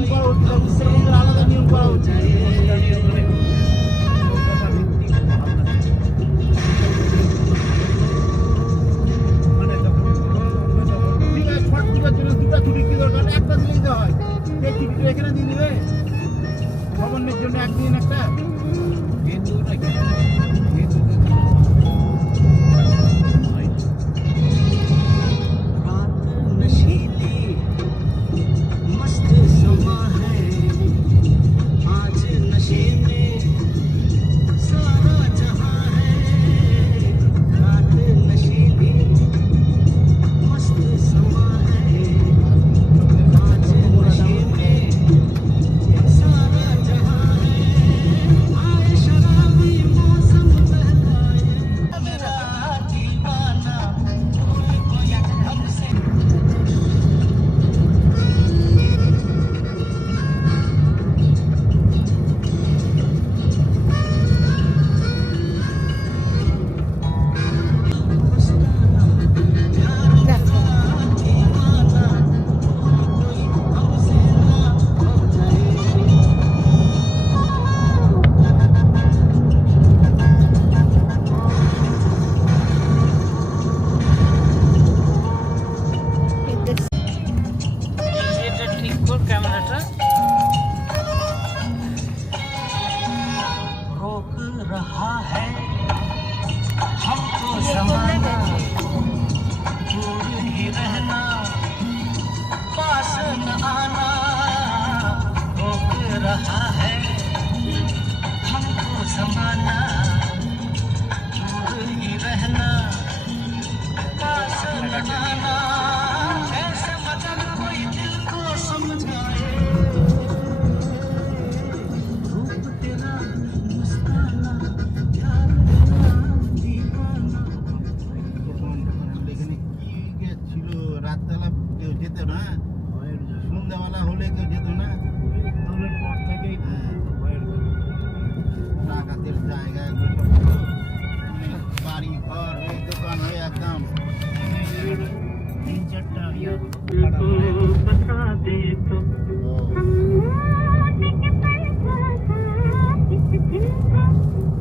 নিয়ম করা উচিত, উত্তরবঙ্গের আলাদা নিয়ম করা উচিত। দুটা ছুটি কি দরকার, একটা দিলেই তো হয়। এই ছুটিটা এখানে দিয়ে দিবে ভবনের জন্য একদিন একটা। সন্ধ্যাবেলা হলে কেউ যেত না, পর থেকেই ডাকাতের জায়গা, বাড়ি ঘর হয়ে দোকান হয়ে একদম 3-4টা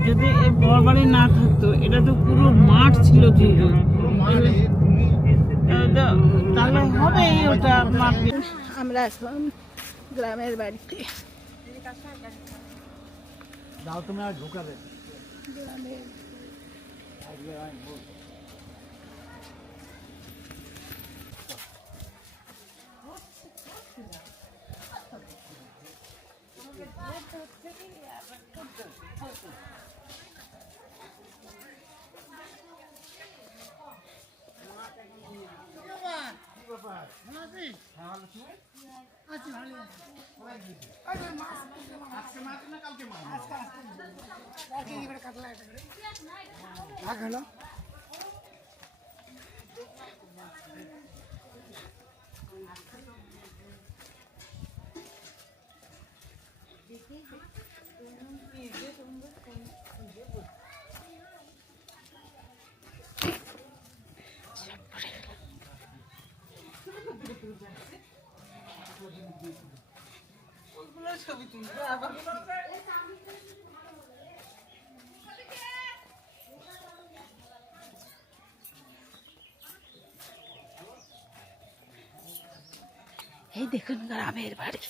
যদি এই বড় বাড়ি না থাকতো, এটা তো পুরো মাঠ ছিল কিন্তু তাহলে হবে ওটা মাঠ। আমরা এখন গ্রামের বাড়িতে। যাও তুমি আর ঢোকাবে গ্রামের ছবি তুলবে আবার এই দেখুন গ্রামের বাড়ি।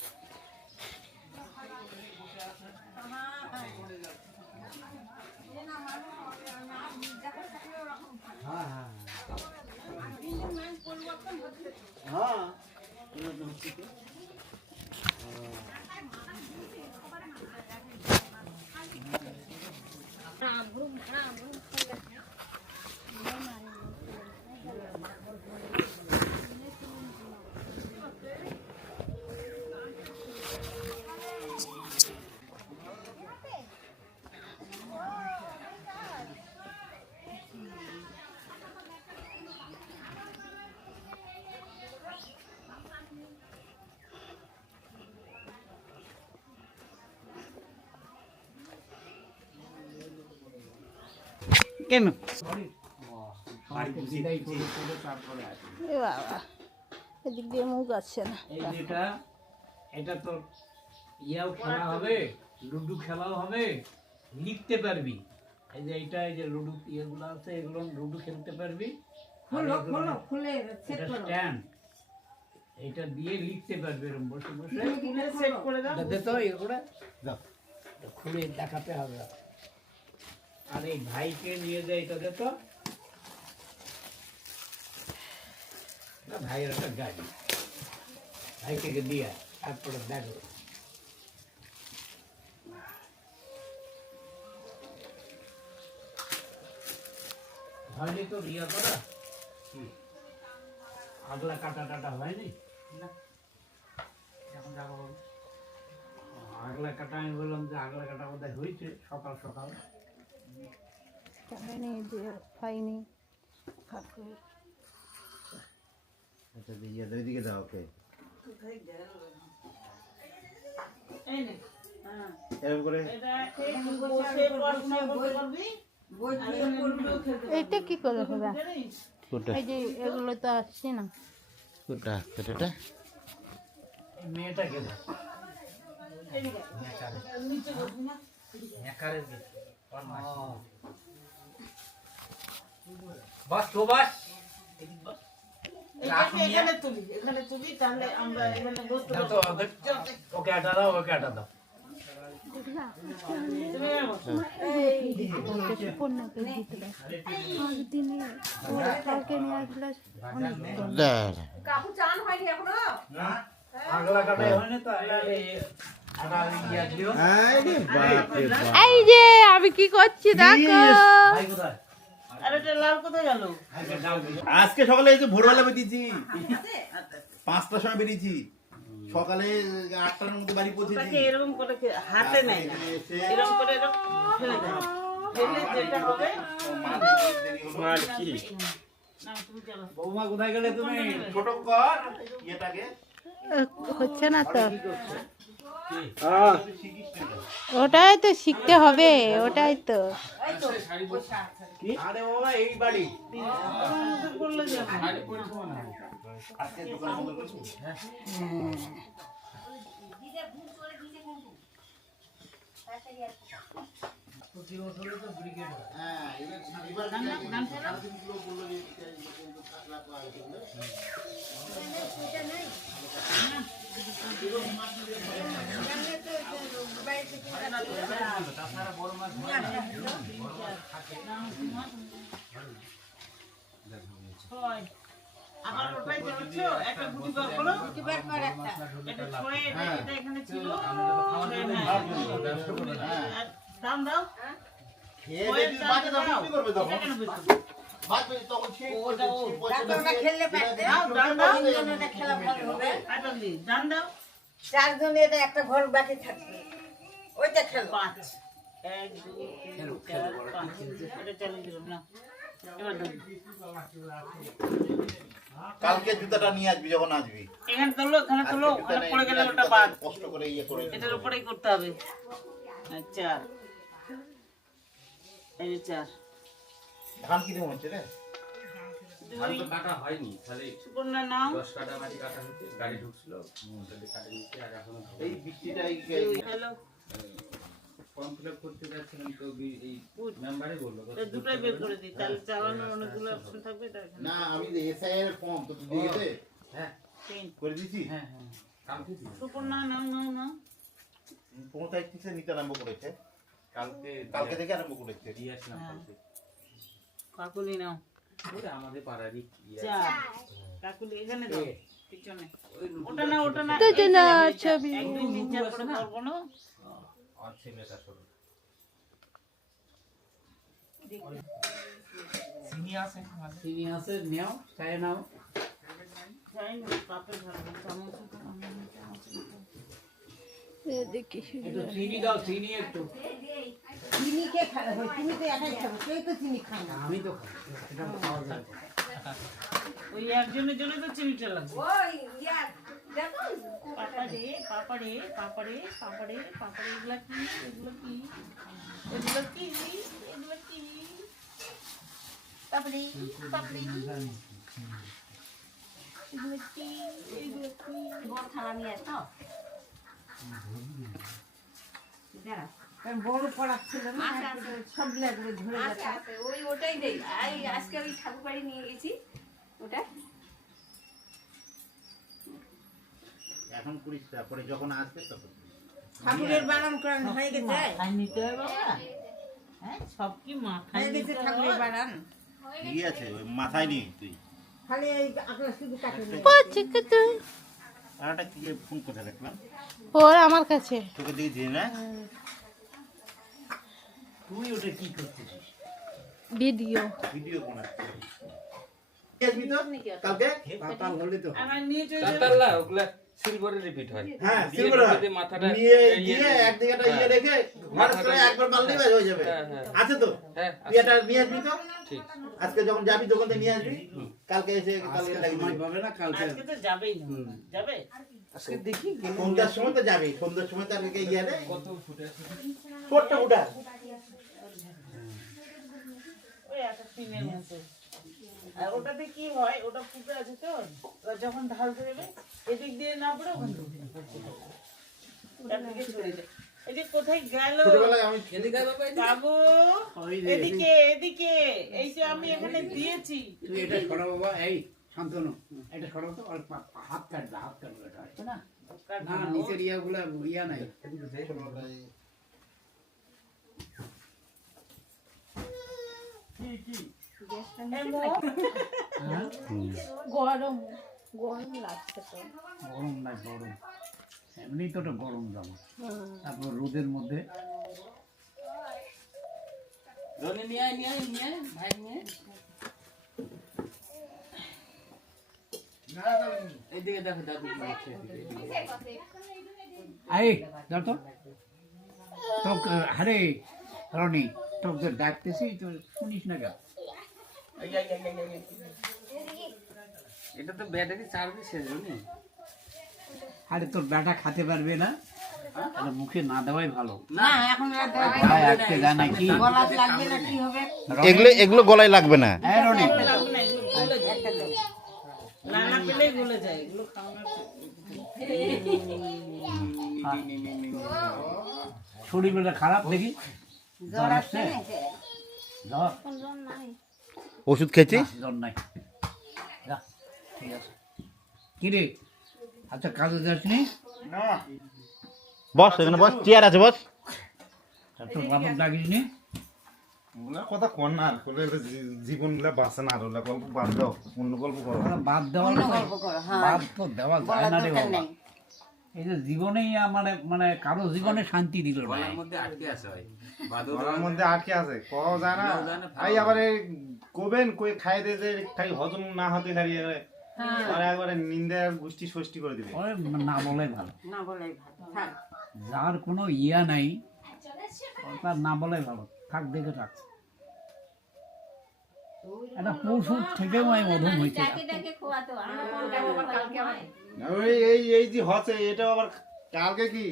কেন এ বাবা, এদিক দিয়ে মুখ আছে না। এটা তো ইয়াও খেলা হবে, লুডু খেলাও হবে, লিখতে পারবি। এই যে এইটা, এই যে লুডু ইয়েগুলো আছে, এগুলো লুডু খেলতে পারবি। এটা স্ট্যান্ড, এটা দিয়ে লিখতে পারবি এরকম বসে বসে। সেট করে দাও। এটা দে তো এগুলো দাও, এটা খুলে দেখাতে হবে। আর এই ভাইকে নিয়ে যায়, এটা দে তো। না, ভাইয়ের একটা গাড়ি, ভাইকে দিয়ে তারপরে দেখো। হয়নি তো ইয়া করা, আগলা কাটা টাটা হয়নি না? এখন যাবো, আগলা কাটা, আমি বললাম যে আগলা কাটা বোধহয় হয়েছে সকাল সকাল। জানি যে হয়নি। ঠাকুর আচ্ছা দিকে দাও, ওকে এই নে। হ্যাঁ। এরকম করে এটা একটু বসে পড়াশোনা করতে পারবি। আর এখানে লুডো খেলতে পারবি। এইটা কি করে হবে? জানিস? কোটা এই যে এগুলো তো আসছে না। কোটা কোটাটা এই মেয়েটাকে দে, এদিকে। নিচে বসবি না? নেকারের দিকে। বাস তো বাস, এদিক বাস। এটাকে এখানে তুলি তাহলে আমরা এখানে বসতে দাও তো, পারবো। ওকে আটা দাও, ওকে আটা দাও। তুমি এখানে বসো। পূর্ণকে দিতে পারে দিনে কাউকে নিয়ে আসলে অনেক আগলা কাটাই হয় না তো, এই আটা ইয়া দিও। এই যে আমি কি করছি দেখো। ভাই কোথায়? আর এটা লাল কোথায় গেল? ভাইকে দাও দিও। আজকে সকালে এই যে ভোরবেলা বেরিয়েছি, 5টার সময় বেরিয়েছি, সকালে 8টার মধ্যে বাড়ি ওটাকে পৌঁছেছি। এরকম করে হাতে নেয় না, এরকম করে এরকম ফেলে দেয়। ফেলে যেটা হবে না, তুমি চলো। বৌমা কোথায় গেলে তুমি? ছোট কর ইয়েটাকে, হচ্ছে না তো, হ্যাঁ, ওটাই তো শিখতে হবে, ওটাই তো। আরে বাবা এই বাড়ি করলে যাবে। আজকে দোকান বন্ধ করেছি। হ্যাঁ, এবার সারাদিনগুলো বললো যে ছয়। আবার ওটাই যাচ্ছো, একটা গুটি বার করো। এটা ছয়, এটা এখানে ছিল। ছয় না। আর দাম দাও। খেয়ে ছয়ের যদি দাম বাজে দাও, দাও। কি করবে তখন? এটা কেন বেচছো? বাজবে তখন সেই ওটা ও। পয়সাটা খেললে পারতে। দাও, দাম দাও। খেলা ভালো হবে। আটা দি, দাম দাও। চারজনে এটা একটা ঘর বাকি থাকবে, ওইটা খেলো। 5 1 2 3 4 5 এটা চালু দিলাম না। এবার দাও। কালকে জুতাটা নিয়ে আসবি যখন আসবি। এখানে তোলো, এখানে তোলো, আজকে জুতা ওখানে নেই, পড়ে গেলে জুতা ওটা বাদ। কষ্ট করে ইয়ে করে এটার উপরেই করতে হবে। আচ্ছা, এই যে 4 ধান কিনে হচ্ছে রে। ধান তো কাটা হয়নি, তাহলে সুপর্ণা নাও। 10 কাটা মাটি কাটা হচ্ছে, গাড়ি ঢুকছিল, তাহলে কাটে নিচ্ছে। আর এখনো এই বৃষ্টিটা হ্যালো, ফর্ম ফিল আপ করতে যাচ্ছিলাম তো এই মেম্বারই বললো তো দুটোই বের করে দিই, তাহলে চালানোর অনেকগুলো অপশন থাকবে। এটা এখানে না আমি এসআই এর ফর্ম তো তুই দিয়ে দে হ্যাঁ 3 করে দিছি। হ্যাঁ হ্যাঁ কালকে দিই। সুপর্ণা নাও নাও নাও। 35 থেকে নিতে আরম্ভ করেছে, কালকে থেকে আরম্ভ করেছে। দিয়ে আসলাম হ্যাঁ। কালকে। কাকুলি নাও। ওই আমাদের পাড়ারই ইয়ে। 4 কাকুলি এখানে দাও, পিছনে। ওই ওটা না, ওটা না, দুটো না, এই যে, ছবি। 1 2 3 4 করে করবো না। আর ছেলেটা সরো। চিনি আছে, চিনি আছে, নাও, চাই নাও। যাই না, পাপের ভালো চামচ তো দেখি একটু চিনি দাও, চিনি একটু। চিনি কে খাবে? তুমি তো একাই খাবে, কেউ তো চিনি খায় না। আমি তো খাই, এটা খাওয়া যায়। ওই একজনের জন্য তো চিনিটা লাগবে। ওই ইয়া দেখো পাপাড়ে পাপাড়ে পাপাড়ে পাপাড়ে পাপাড়ে, এগুলা কি, এগুলো কি, এগুলো কি, এগুলো কি, পাপড়ি পাপড়ি, এগুলো কি, এগুলো কি। বড় থালা নিয়ে আসো। কারণ বড় পড়াচ্ছিল না সব লাগলো ধরে যাচ্ছে ওটাই দেই আজকে আমি ঠাকুর বাড়ি নিয়ে গেছি ওটা এখন করিস তারপরে যখন আসবে তখন ঠাকুরের বানান করান হয়ে গেছে মাথায় নিতে হয় বাবা হ্যাঁ সব কি মাথায় হয়ে গেছে নিতে ঠাকুরের হয় বানান ঠিক আছে ওই মাথায় নি তুই খালি এই আপনার শুধু কাটে আর একটা কি ফোন করে রাখলাম ওর আমার কাছে তোকে দিয়েছি না তুই ওটা কি করতেছিস? ভিডিও ভিডিও বানাচ্ছি আসবি তো কালকে পাতাল হলে তো আমার নিয়ে চলে যাবে চাতাল্লা ওগুলা সিলভারে রিপিট হয় হ্যাঁ দিয়ে সিলভার যদি মাথাটা নিয়ে ইয়ে দিয়ে একদিকে একটা ইয়ে রেখে মাথাটা একবার মারলেই ব্যাস হয়ে যাবে হ্যাঁ, হ্যাঁ। আছে তো হ্যাঁ তুই এটা নিয়ে আসবি তো ঠিক আজকে যখন যাবি দোকান থেকে নিয়ে আসবি কালকে এসে কালকে আজকে লাগিয়ে সময় দিবি। পাবে না কালকে আজকে তো যাবেই না যাবে আজকে দেখি সন্ধ্যার সময় তো যাবি সন্ধ্যার সময় তার ইয়ে রে কত ফুটে আছে ছোট্ট উঠা ওই একটা ফিমেল আছে আর ওটাতে কি হয় ওটা ফুটে আছে তো ওরা যখন ঢালতে দেবে এদিক দিয়ে না পড়ে ওখান থেকে ওটার দিকে চলে যায় এই যে কোথায় গেল ছোটবেলায় আমি এদিকে বাবা বাবু ওই রে, এদিকে এদিকে এই যে আমি এখানে দিয়েছি তুই এটা সরা বাবা, এই শান্তনু এটা সরাও তো, আর হাত কাটবে এটা আছে না না নিচের ইয়াগুলা ইয়া নাই গরম গরম লাগছে তো গরম নাই গরম এমনি তো ওটা গরম যাবো তারপর রোদের মধ্যে রনি নিয়ে আয় ভাই নিয়ে এইদিকে দেখো দাদু কি হচ্ছে এই যাও তো তোকে আরে রনি তোকে ডাকতেছি তো শুনিস না কেন এটা তো ব্যাটারি চার্জ শেষ রনি আরে তোর বেটা খেতে পারবে না তাহলে মুখে না দেওয়াই ভালো না এখন আর দেওয়া ভাই আজকে জানা কি গলা লাগবে না কি হবে এগুলো গলায় লাগবে না হ্যাঁ রনি লানা পেলেই গলে যায় এগুলো খাওয়ানোর শরীরটা খারাপ দেখি জ্বর আসছে জ্বর ওষুধ খেয়েছিস না, জ্বর নাই যা, ঠিক আছে কি রে আচ্ছা কাজে যাসনি বস এখানে বস চেয়ার আছে বস তোর বাবার ডাকিসনি ওগুলা কথা কর না করলে জীবন গুলা বাঁচে না আর ওগুলা গল্প বাদ দাও অন্য গল্প করো ওরা বাদ দেওয়া গল্প করো, হ্যাঁ। বাদ তো দেওয়া যায় না রে দরকার বাবা নেই। এই যে জীবনেই মানে মানে কারো জীবনে শান্তি দিল না গলার মধ্যে আটকে আছে ভাই বাদর গলার মধ্যে আটকে আছে কও যায় না কওয়া যায় না, এই আবার এই কবেন কই খাই দে যে খাই হজম না হতে হারিয়ে গেলে আর একবারে নিন্দে গোষ্ঠী ষষ্ঠী করে দিবে ওরে না বলে ভালো না বলাই ভালো থাক যার কোনো ইয়া নাই ও তার না বলে ভালো থাক দেখে থাক একটা পশু থেকেও আমি অধম হয়েছে ওই এই এই যে হচ্ছে এটা আবার কালকে কি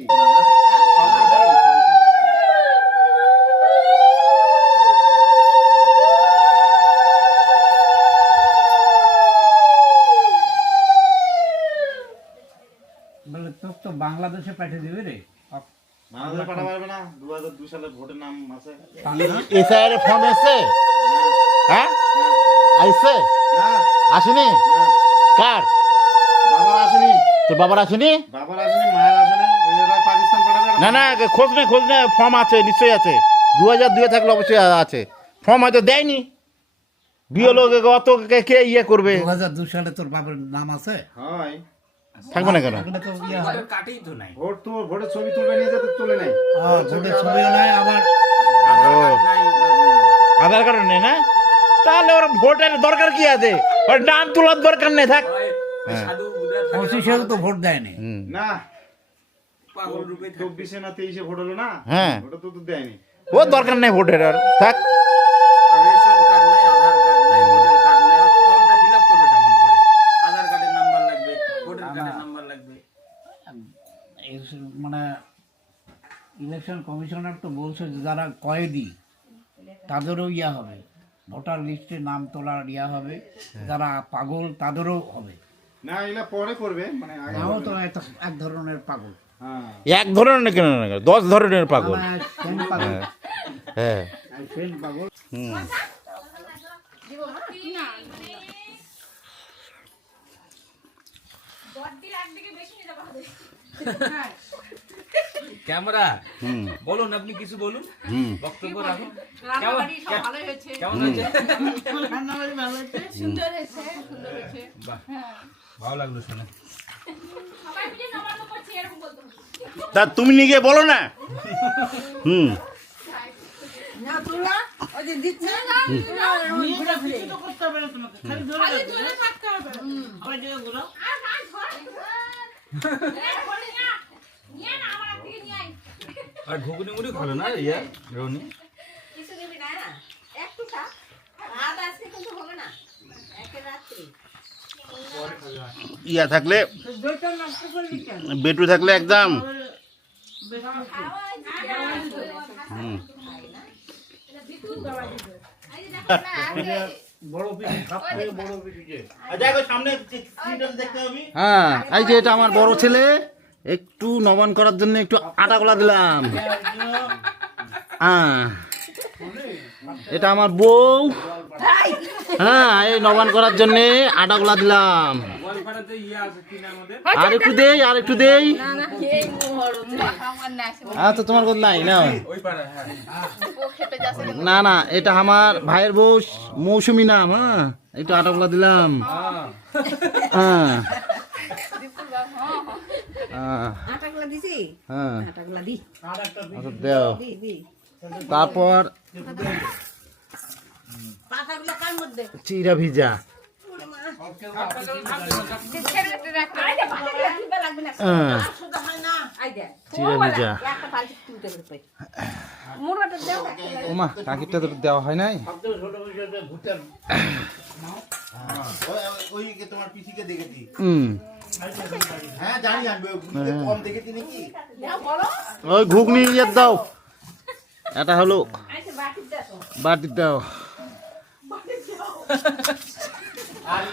বলে তোর তো বাংলাদেশে পাঠিয়ে দিবে রে বাংলাদেশে পাঠাতে পারবে না 2002 সালে ভোটের নাম আছে এসআইআর ফর্ম এসছে হ্যাঁ আইছে না আসেনি না কার বাবার আসেনি তোর বাবার আসেনি বাবার আসেনি মায়ের আসেনি এরা পাকিস্তান পাঠাবে না না খোঁজ নেই ফর্ম আছে নিশ্চয়ই আছে 2002 থাকলে অবশ্যই আছে ফর্ম হয়তো দেয়নি বিওলোক অত কে ইয়ে করবে 2002 সালে তোর বাবার নাম আছে হয় থাকবে না কেন এগুলো তো ইয়া হয় কাটেই তো নাই ভোট তো ভোটের ছবি তুলবে নিয়ে যেতে তুলে নেই ভোটের ছবিও নাই আবার আধার কার্ড নাই আধার কার্ড নেই না তাহলে ওর ভোটের দরকার কি আছে ওর নাম তোলার দরকার নেই থাক ওই সাধু বুড়া থাকে, পঁচিশেও তো ভোট দেয়নি না পাগল রূপে থাকে। 24 না 23 ভোট হলো না হ্যাঁ ওটা তো দেয়নি ও দরকার নেই ভোটের আর থাক রেশন কার্ড নাই আধার কার্ড নাই ভোটার কার্ড নাই ফর্মটা ফিল আপ করবে কেমন করে আধার কার্ডের নাম্বার লাগবে ভোটার কার্ডের নাম্বার লাগবে মানে ইলেকশন কমিশনার তো বলছে যে যারা কয়েদি তাদেরও ইয়া হবে ভোটার লিস্টে নাম তোলার ইয়া হবে যারা পাগল তাদেরও হবে না এগুলা পরে করবে মানে আগে তাও তো এক ধরনের পাগল হ্যাঁ এক ধরনের কেন না 10 ধরনের পাগল। আমার সেন পাগল, হ্যাঁ আর সেন পাগল। হুম। ক্যামেরা হুম বলুন, আপনি কিছু বলুন, হুম বক্তব্য রাখুন। কেমন হয়েছে? রান্নাবাড়ি ভালো হয়েছে? বাহ, ভালো লাগলো শুনে। তা তুমি নিয়ে গিয়ে বলো না। হুম না তোলা ওই যে দিচ্ছে নিয়ে যা, কিছু তো করতে হবে না তোমাকে, খালি ধরে রাখতে হবে। আবার জায়গায় ঘোরাও। আর ঘুগনি মুড়ি খাবে না ইয়া রনি? কিছু দিবি না একটু খা রাত আজকে কিন্তু হবে না একে রাত্রি ইয়া থাকলে দুইটা নষ্ট করবি কেন বেটু থাকলে একদম। হুম বড় পিঠে, সব থেকে বড় পিঠে। দেখো সামনে সিরিয়াল দেখতে হবে। হ্যাঁ এই যে এটা আমার বড় ছেলে, একটু নবান করার জন্য একটু আটা গোলা দিলাম। হ্যাঁ এটা আমার বউ, হ্যাঁ এই নবান করার জন্য আটা গোলা দিলাম। গোয়ালপাড়াতে ইয়া আছে কিনার মধ্যে। আর একটু দেই, আর একটু দেই। আচ্ছা তোমার কথা নাই না? ওই পাড়া, হ্যাঁ। না না এটা আমার ভাইয়ের বউ মৌসুমী নাম। হ্যাঁ একটু আটা গোলা দিলাম। হ্যাঁ হ্যাঁ আটাগুলা দিছি হ্যাঁ আটাগুলা দি আচ্ছা দেও। দি দি তারপর পাতাগুলা কার মধ্যে চিরা ভিজা। হ্যাঁ সুদা হয় না আই দে চিরা ভিজা। একটা বালতি তুলতে পারবে মুড়াটা দাও ওমা কাকিরটা তো দেওয়া হয় নাই। সবথেকে ছোট বিষয়টা ভুট্টার ওই তোমার পিসিকে দেখেছি। হুম হ্যাঁ জানি আমি কম দেখেছি নাকি। ওই ঘুগনি ইয়ে দাও, এটা হলো বাটি দাও। আর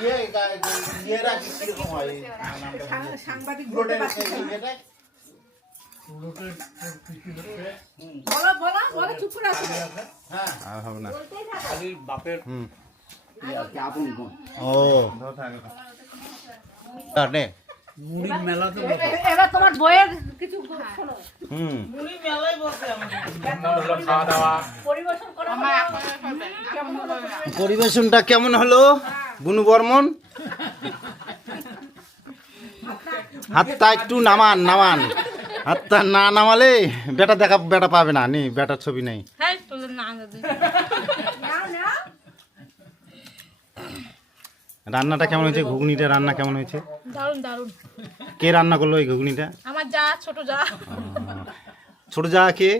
ইয়েরা কিরকম হয় সাংবাদিক পুরোটা বলতে পারছিস না। ইয়েটা? বলো বলো বলো চুপ করে আছো হ্যাঁ আর হবে না। খালির বাপের হুম আপন বোন। ও তাহলে মুড়ির মেলা তো এবার তোমার বইয়ের কিছু শোনো হুম মুড়ি মেলাই বলতে আমাদের। খাওয়া দাওয়া পরিবেশন করো পরিবেশনটা কেমন হলো বুনু বর্মন? হাতটা একটু নামান নামান, হাতটা না নামালে বেটা দেখা বেটা পাবে না। নি বেটার ছবি নেই। নাও নাও রান্নাটা কেমন হয়েছে? ঘুগনিটা রান্না কেমন হয়েছে? দারুন দারুন। কে রান্না করলো এই ঘুগনিটা? আমার যা ছোট যা ছোট যা কে?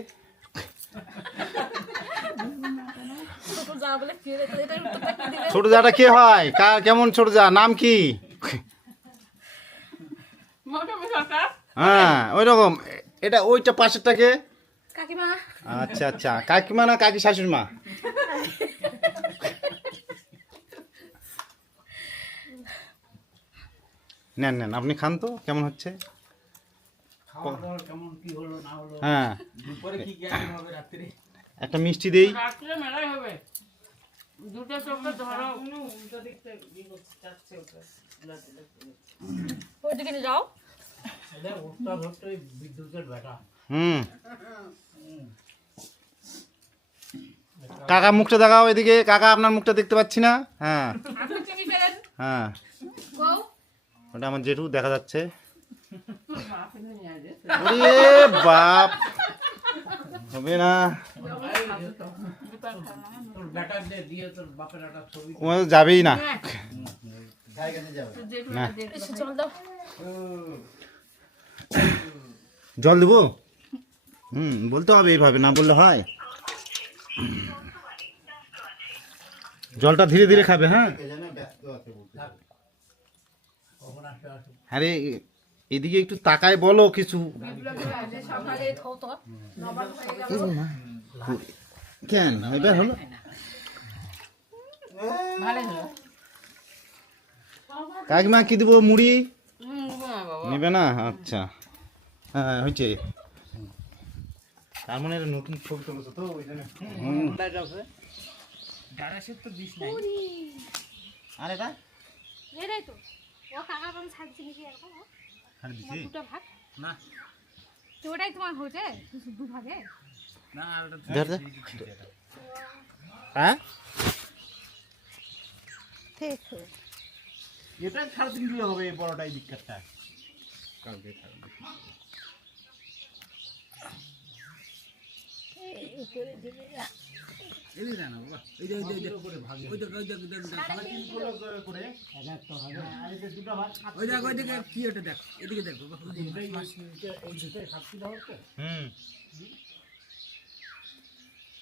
ছোট যা বলে কি রে এটা উত্তরটা কি দিবে? ছোট যাটা কে হয়? কেমন ছোট যা? নাম কি? হ্যাঁ ওই রকম। এটা ওইটা পাশেরটাকে? কাকিমা আচ্ছা আচ্ছা কাকিমা না কাকি শাশুড়ি মা? নেন নেন আপনি খান তো কেমন হচ্ছে। খাওয়া দাওয়া কেমন কি হলো না হলো। হ্যাঁ দুপুরে কি জ্ঞান হবে রাত্রে? একটা মিষ্টি দেই। রাত্রে মেলাই হবে। দুটো চোখে ধরো উল্টো দিকটা যাচ্ছে ওটা। ওইদিকে নিয়ে যাও। এটা উঠতা ধরতে ওই বিদ্যুতের বেটা। হুম কাকা মুখটা দেখাও এদিকে। কাকা আপনার মুখটা দেখতে পাচ্ছি না। হ্যাঁ আপনি চিনি ফেলেন হ্যাঁ বউ ওটা আমার জেঠু দেখা যাচ্ছে। ওরে বাপ হবে না। তোর বেটা দিয়ে তোর বাপের একটা ছবি। ও যাবেই না। না এসে জল দাও। জল দেবো? বলতে হবে এইভাবে, না বললে হয়? জলটা ধীরে ধীরে খাবে। হ্যাঁ আরে এদিকে একটু তাকায় বলো কিছু। সকালে খাও তো কেন এবার হলো? কাকিমা কি দেবো? মুড়ি নেবে না? আচ্ছা হ্যাঁ হয়েছে। তার মানে এটা নতুন ছবি তুলেছে তো ওই জন্য। ডারাসের তো বিষ নাই। আর এটা এটাই তো ও কাকা কোন ছাড়ছে নাকি এরকম আর দিছি দুটো ভাগ না তো ওটাই তোমার হয়েছে দু ভাগে না ওটা ধর দে। হ্যাঁ ঠিক এটা 3.5 কিলো হবে এই বড়টাই বিখ্যাতটা। কালকে এই যে না বাবা এই যে ওই যে ওই যে 3.5 কিলো করে আর এই যে দুটো ভাগ ওই দেখ ওই দিকে কি ওটা দেখ এদিকে দেখ বাবা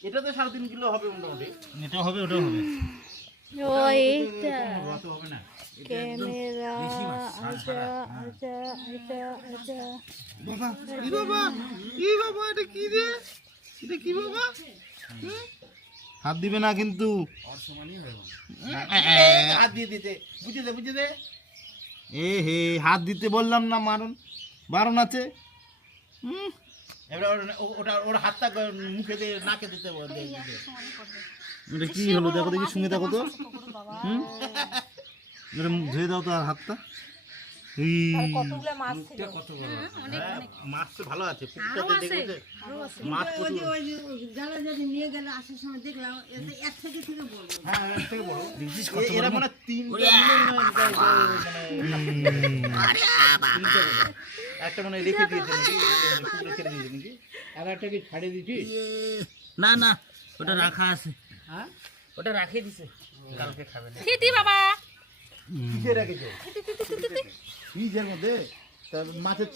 এটা তো 3.5 কিলো হবে মোটামুটি। এটা হবে ওটা হবে ও এইটা অত হবে না। ক্যামেরা আচ্ছা আচ্ছা আচ্ছা আচ্ছা বাবা কি বাবা কি বাবা এটা কি রে এটা কি বাবা হাত দিবে না কিন্তু। আর সমানই হবে হাত দিয়ে দিতে বুঝে দে এ হে হাত দিতে বললাম না মারুন বারণ আছে। এবার ওটা ওর হাতটা মুখে দিয়ে নাকে দিতে বলতে এটা কি হলো দেখো দেখি শুনে দেখো তো। এটা ধুয়ে দাও তো আর হাতটা। কতগুলো মাছ ছিল কত বড় মাছ তো ভালো আছে পুকুরটাতে দেখবে মাছ প্রচুর। যারা যদি নিয়ে গেলে আসার সময় দেখলাম এতে এক থেকে বলবো হ্যাঁ এর থেকে বড় এরা মানে 3টা একটা মানে রেখে দিয়েছে নাকি পুকুরে ছেড়ে দিয়েছে নাকি। আর একটা কি ছাড়ে দিছি না না ওটা রাখা আছে ওটা রাখে দিছে কালকে খাবে না থিতি বাবা ফ্রিজে রেখেছে ফ্রিজের মধ্যে তার মাছের